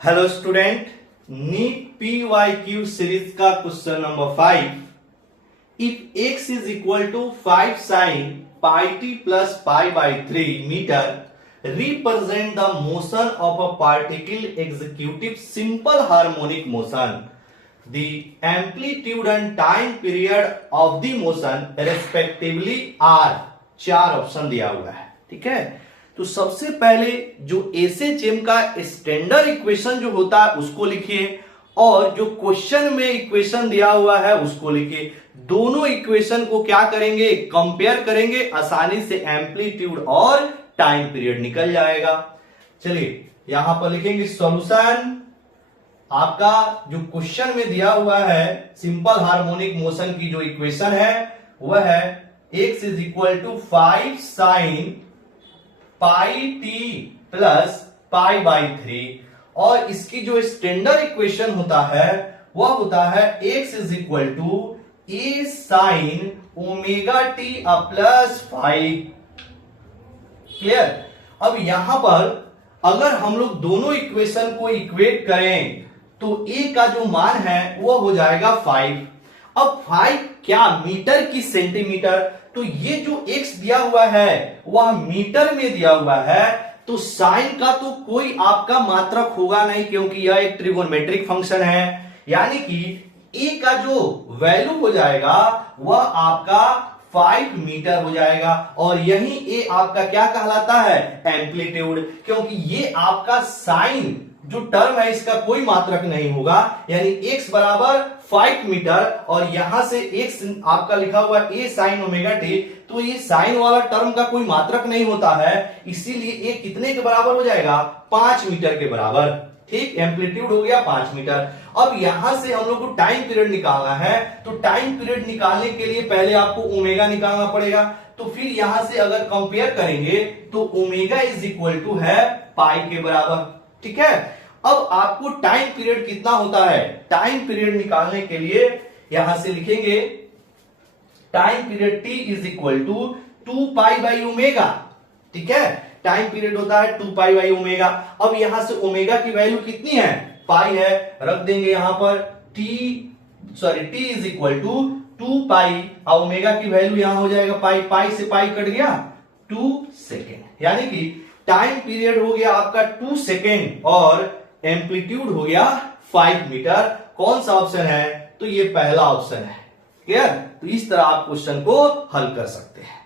Hello student, NEET PYQ series का question number 5। If x is equal to 5 sine pi T plus pi by 3 metre represent the motion of a particle executive simple harmonic motion, the amplitude and time period of the motion respectively are. 4 option दिया हुआ है। ठीक है, तो सबसे पहले जो SHM का स्टैंडर्ड इक्वेशन जो होता है उसको लिखिए और जो क्वेश्चन में इक्वेशन दिया हुआ है उसको लिखिए। दोनों इक्वेशन को क्या करेंगे, कंपेयर करेंगे, आसानी से एम्पलीट्यूड और टाइम पीरियड निकल जाएगा। चलिए यहां पर लिखेंगे सॉल्यूशन। आपका जो क्वेश्चन में दिया हुआ है सिंपल हार्मोनिक मोशन की जो इक्वेशन है वह है x is equal to 5 sine pi T plus pi by 3 और इसकी जो स्टैंडर्ड इक्वेशन होता है वह होता है x is equal to A sine omega T plus 5। Clear. अब यहां पर अगर हम लोग दोनों इक्वेशन को इक्वेट करें तो a का जो मान है वह हो जाएगा 5। अब 5 क्या मीटर की सेंटीमीटर, तो ये जो x दिया हुआ है वह मीटर में दिया हुआ है, तो साइन का तो कोई आपका मात्रक होगा नहीं क्योंकि यह एक ट्रिगोनोमेट्रिक फंक्शन है। यानी कि a का जो वैल्यू हो जाएगा वह आपका 5 मीटर हो जाएगा और यही a आपका क्या कहलाता है, एम्पलीट्यूड, क्योंकि ये आपका साइन जो टर्म है इसका कोई मात्रक नहीं होगा। यानी x बराबर 5 मीटर और यहां से x आपका लिखा हुआ a साइन ओमेगा टी, तो ये साइन वाला टर्म का कोई मात्रक नहीं होता है, इसीलिए a कितने के बराबर हो जाएगा, 5 मीटर के बराबर। ठीक, एम्पलीट्यूड हो गया 5 मीटर। अब यहां से हम लोग को टाइम पीरियड निकालना है, तो टाइम पीरियड निकालने के लिए पहले आपको ओमेगा निकालना पड़ेगा। तो फिर यहां से अगर कंपेयर करेंगे तो ओमेगा इज इक्वल टू है पाई के बराबर। ठीक है, अब आपको टाइम पीरियड कितना होता है, टाइम पीरियड निकालने के लिए यहां से लिखेंगे time period t is equal to 2 pi by omega. ठीक है, टाइम पीरियड होता है 2 पाई बाई ओमेगा। अब यहां से ओमेगा की वैल्यू कितनी है, पाई है, रख देंगे यहां पर t इज इक्वल टू 2 पाई और ओमेगा की वैल्यू यहां हो जाएगा पाई, पाई से पाई कट गया 2 सेकेंड। यानी कि टाइम पीरियड हो गया आपका 2 सेकेंड और एम्पलीट्यूड हो गया 5 मीटर। कौन सा ऑप्शन है, तो ये पहला ऑप्शन है। क्लियर। तो इस तरह आप क्वेश्चन को हल कर सकते हैं।